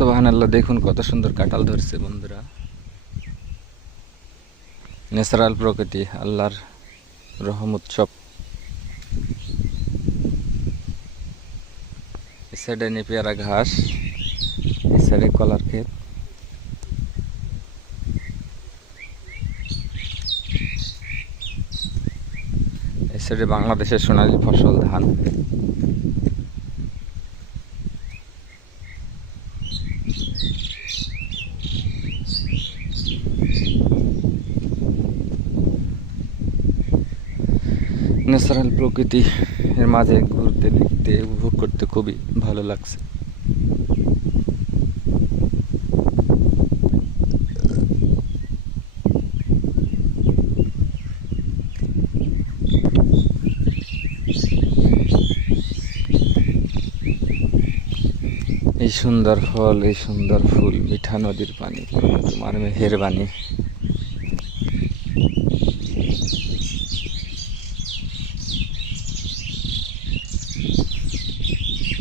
সুবহানাল্লাহ, দেখুন কত সুন্দর কাঁঠাল ধরছে বন্ধুরা। ন্যাচারাল প্রকৃতি, আল্লাহর রহম উৎসব। এই সাইডে নেপিয়ারা ঘাস, এই সাইডে কলার ক্ষেত। এই সাইডে বাংলাদেশের সোনালী ফসল ধান। ন্যাচারাল প্রকৃতি এর মাঝে ঘুরতে, দেখতে, উপভোগ করতে খুবই ভালো লাগছে। এই সুন্দর ফল, এই সুন্দর ফুল, মিঠা নদীর পানি, তোমার মেহেরবানি।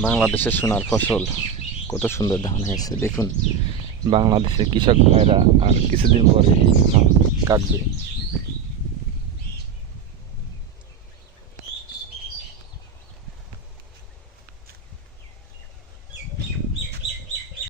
বাংলাদেশের সোনার ফসল কত সুন্দর ধান হয়েছে দেখুন। বাংলাদেশের কৃষক ভাইরা আর কিছুদিন পরে এই ধান কাটবে।